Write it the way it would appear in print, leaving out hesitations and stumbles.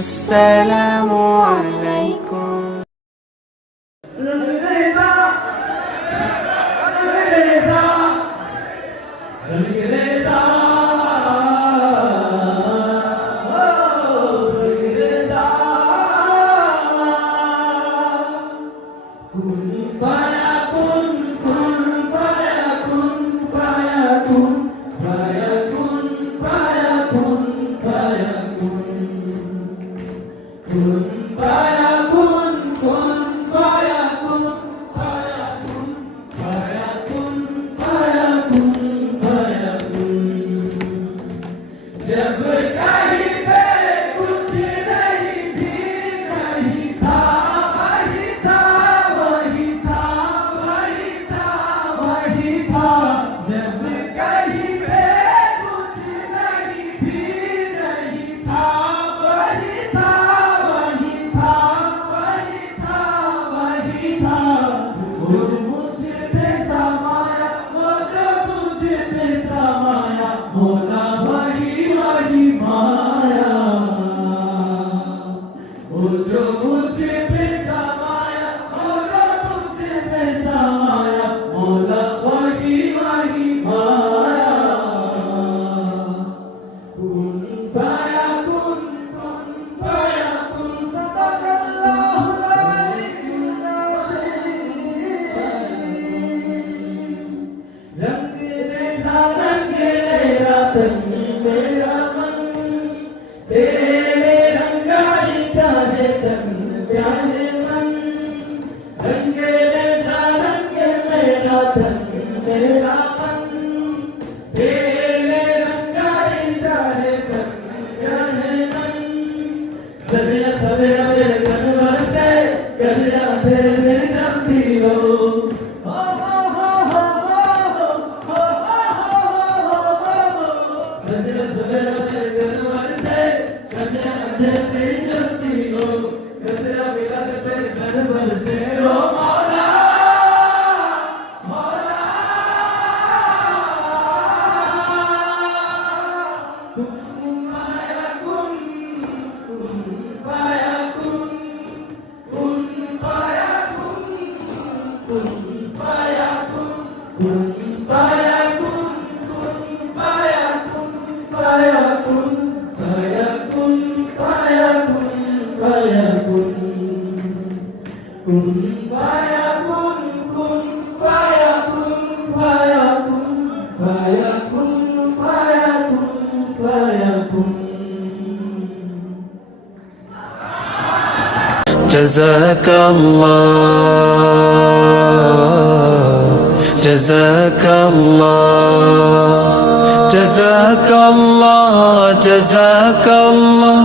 আসসালামু আলাইকুম। जब कहीं पे कुछ नहीं भी नहीं था, वही था, वही था, वही था, वही था। जब कहीं पे कुछ नहीं भी नहीं था, वही था, वही था, वही था, वही था। वो मुझ पे समाया, वो जो मुझ पे समाया, मौला वही वही माया। वो जो मुझ पे समाया, वो जो मुझ पे समाया, मौला वही वही माया। कुन फयाकुन, कुन फयाकुन, सदक़ल्लाहुल अलीयुल अज़ीम। रंग रेज़ा रंग मेरा तन मेरा मन, तेरे रंगाई चाहे तन चाहे मन। रंग रेज़ा रंग मेरा तन मेरा मन, तेरे रंगाई चाहे तन चाहे मन। सवेरा सवेरा मेरे तन बरसे, गजरा तेरे जमती हो। सवेरा सवेरा मेरे तन बरसे, गजरा तेरे जमती हो। गजरा मिला के तेरे तन बरसे, ओ मौला मौला। कुन फयाकुन, कुन फयाकुन, कुन फयाकुन, कुन फयाकुन, कुन फयाकुन, कुन फयाकुन, फयाकुन, फयाकुन, फयाकुन, फयाकुन। कुन फयाकुन, कुन फयाकुन, फयाकुन, फयाकुन, फयाकुन, फयाकुन। জাযাকাল্লাহ জাযাকাল্লাহ জাযাকাল্লাহ।